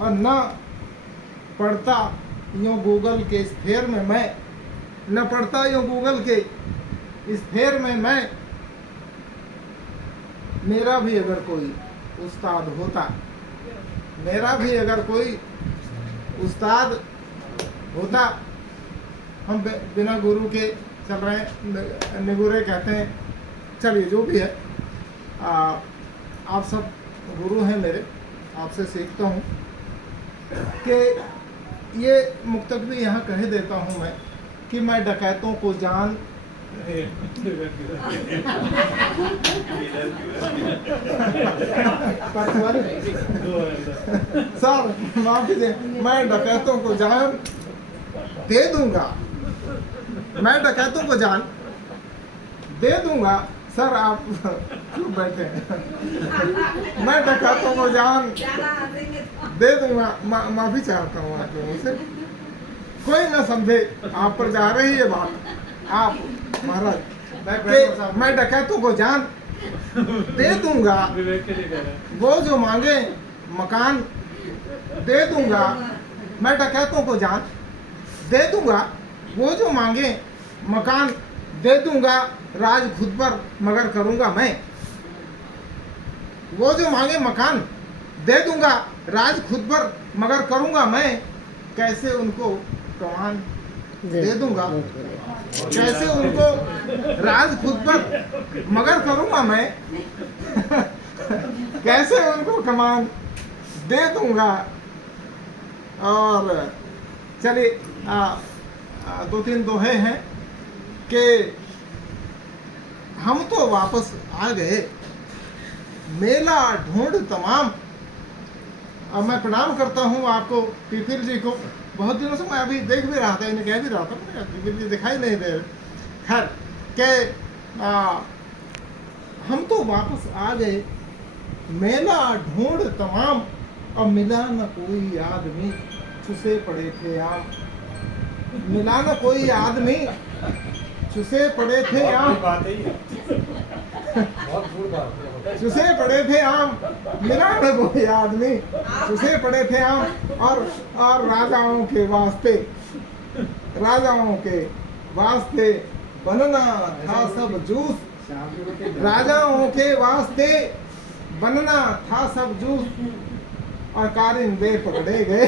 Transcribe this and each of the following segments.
और न पढ़ता यूँ गूगल के इस फेर में मैं, न पढ़ता यूँ गूगल के इस फेर में मैं, मेरा भी अगर कोई उस्ताद होता, मेरा भी अगर कोई उस्ताद होता। हम बिना गुरु के चल रहे हैं, निगुरे कहते हैं। चलिए जो भी है, आप सब गुरु हैं मेरे, आपसे सीखता हूँ कि ये मुक्तक भी यहाँ कह देता हूँ मैं कि मैं डकैतों को जान सर माफ कीजिए, मैं डकैतों को जान दे दूंगा, मैं डकैतों को जान दे दूंगा। सर आप क्यों बैठे हैं? मैं डकैतों को जान दे दूंगा। माफी चाहता हूँ आप लोगों से, कोई ना समझे आप पर जा रही है बात। आप महाराज, मैं डकैतों को जान दे दूंगा, वो जो मांगे मकान दे दूंगा। मैं डकैतों को जान दे दूंगा, वो जो मांगे मकान दे दूंगा। राज खुद पर मगर करूंगा मैं, वो जो मांगे मकान दे दूंगा। राज खुद पर मगर करूंगा मैं। कैसे उनको कमान दे दूंगा, कैसे उनको राज खुद पर मगर करूंगा मैं। कैसे उनको कमान दे दूंगा। और चलिए दो तीन दोहे हैं कि हम तो वापस आ गए, मेला ढूंढ तमाम। अब मैं प्रणाम करता हूँ आपको पीपीर जी को। बहुत दिनों से मैं अभी देख भी रहा था, इन्हें कह भी रहा था, पीपीर जी दिखाई नहीं दे रहे। खैर के हम तो वापस आ गए, मेला ढूंढ तमाम। अब मिला न कोई आदमी, छुसे पड़े थे आम। मिला न कोई आदमी, चुसे पड़े थे आम। चुसे पड़े थे आम, मिला न कोई आदमी, चुसे पड़े थे आम। और राजाओं के वास्ते, राजाओं के वास्ते बनना था सब जूस। राजाओं के वास्ते बनना था सब जूस। और कारिंदे पकड़े गए।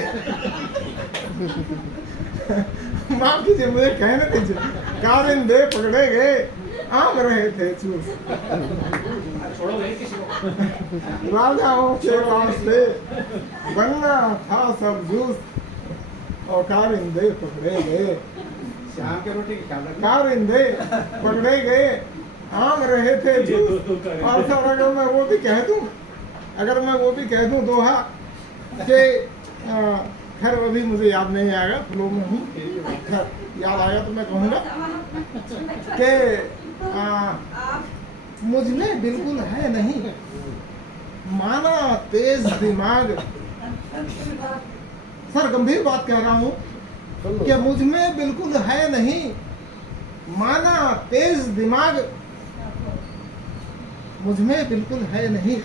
माफ कीजिए, मुझे कहने दीजिए। कारिंदे पकड़े गए, आम रहे थे चूस। राजाओं के वास्ते बनना था सब जूस। और कारिंदे पकड़े गए, शाम के रोटी कारिंदे पकड़े गए, आम रहे थे जूस। और सर अगर मैं वो भी कह दूं, अगर मैं वो भी कह दूं दोहा कि खैर अभी मुझे याद नहीं आएगा, फ्लो में हूँ। खैर याद आएगा तो मैं कहूँगा कि मुझ में बिल्कुल है नहीं माना तेज दिमाग। सर गंभीर बात कह रहा हूँ कि मुझ में बिल्कुल है नहीं माना तेज दिमाग। मुझ में बिल्कुल है नहीं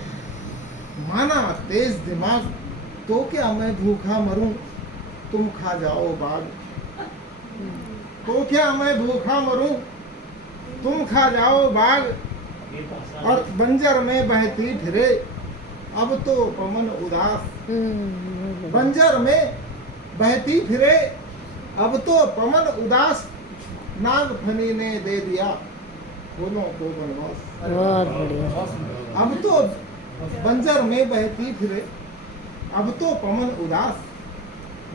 माना तेज दिमाग। तो क्या मैं भूखा मरूं, तुम खा जाओ बाग। तो क्या मैं भूखा मरूं, तुम खा जाओ बाग। और बंजर में बहती फिरे, अब तो पवन उदास। बंजर में बहती फिरे, अब तो पवन उदास। नाग फनी ने दे दिया फूलों को बनवास। बहुत बढ़िया। अब तो बंजर में बहती फिरे, अब तो पवन उदास।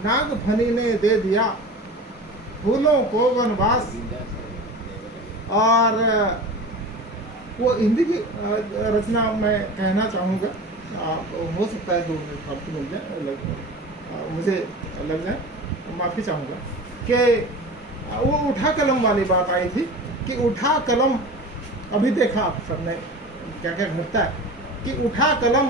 नाग फनी ने दे दिया फूलों को वनवास। और वो हिंदी की रचना मैं कहना चाहूँगा, हो सकता है 2 मिनट आपको मिल जाए, मुझे लग जाए, माफ़ी चाहूँगा कि वो उठा कलम वाली बात आई थी कि उठा कलम। अभी देखा आप सबने क्या क्या घटता है कि उठा कलम,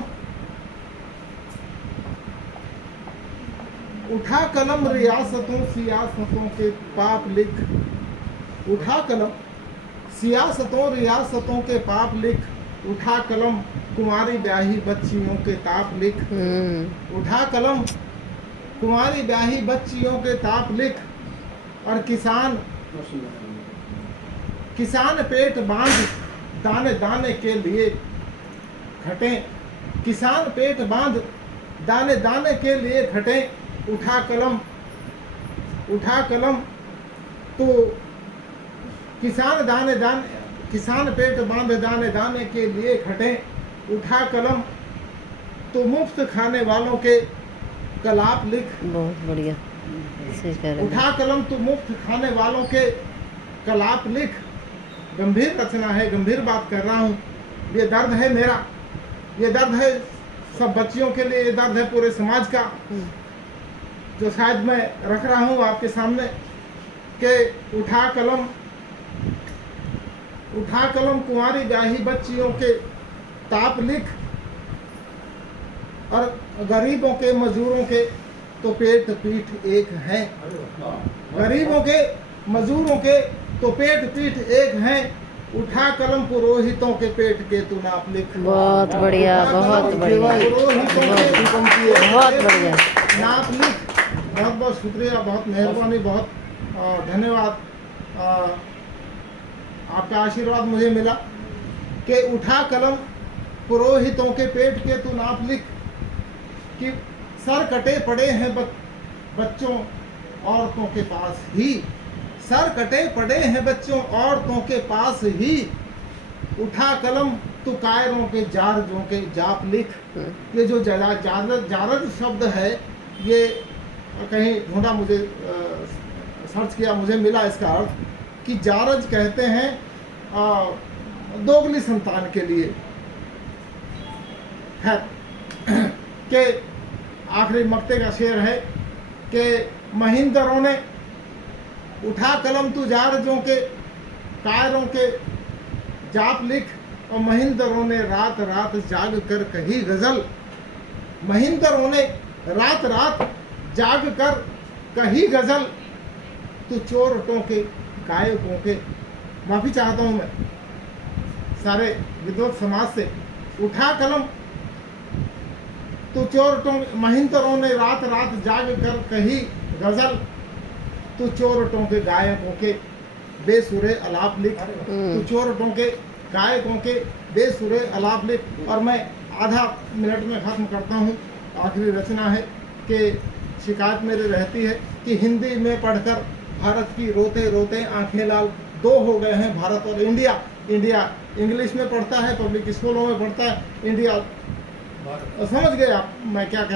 उठा कलम रियासतों सियासतों के पाप लिख। उठा कलम सियासतों रियासतों के पाप लिख। उठा कलम कुमारी ब्याही बच्चियों के ताप लिख। उठा कलम कुंवारी ब्याही बच्चियों के ताप लिख, और किसान पेट बांध दाने दाने के लिए खटे। किसान पेट बांध दाने दाने के लिए खटे। उठा कलम तो किसान पेट बांध दाने दाने के लिए खटे। उठा कलम तो मुफ्त खाने वालों के कलाप लिख। बहुत बढ़िया, सही कह रहे हैं। उठा कलम तो मुफ्त खाने वालों के कलाप लिख। गंभीर रचना है, गंभीर बात कर रहा हूँ। ये दर्द है मेरा, ये दर्द है सब बच्चियों के लिए, ये दर्द है पूरे समाज का, जो शायद मैं रख रहा हूँ आपके सामने कि उठा कलम कुंवारी ब्याही बच्चियों के ताप लिख, और गरीबों के मजदूरों के तो पेट पीठ एक है। गरीबों के मजदूरों के तो पेट पीठ एक हैं। उठा कलम पुरोहितों के पेट के तू नाप लिख। बहुत बढ़िया, बहुत बढ़िया, पुरोहितों के बहुत बढ़िया। नाप लिख। बहुत बहुत शुक्रिया, बहुत मेहरबानी, बहुत धन्यवाद। आपका आशीर्वाद मुझे मिला कि उठा कलम पुरोहितों के पेट के तू नाप लिख, कि सर कटे पड़े हैं बच्चों औरतों के पास ही। सर कटे पड़े हैं बच्चों औरतों के पास ही। उठा कलम तो कायरों के जारजों के जाप लिख। ये जो जारज शब्द है, ये कहीं ढूंढा, मुझे सर्च किया, मुझे मिला इसका अर्थ कि जारज कहते हैं दोगली संतान के लिए है। कि आखिरी मक्ते का शेर है कि महिंदरों ने उठा कलम तू जारजों के कायरों के जाप लिख, और महिंदरों ने रात रात जाग कर कही गजल। महिंदरों ने रात रात जाग कर कही गजल। तू चोरटों के गायकों के, माफी चाहता हूं मैं सारे विद्वत समाज से। उठा कलम तो चोरटों महिंदरों ने रात रात जाग कर कही गजल। तू चोरटों के गायकों के बेसुरे अलाप लिख। तू चोरटों के गायकों के बेसुरे अलाप लिख। और मैं आधा मिनट में ख़त्म करता हूँ। आखिरी रचना है कि शिकायत मेरी रहती है कि हिंदी में पढ़कर भारत की रोते रोते आंखें लाल। दो हो गए हैं, भारत और इंडिया। इंडिया इंग्लिश में पढ़ता है, पब्लिक स्कूलों में पढ़ता है। इंडिया, समझ गए आप मैं क्या कह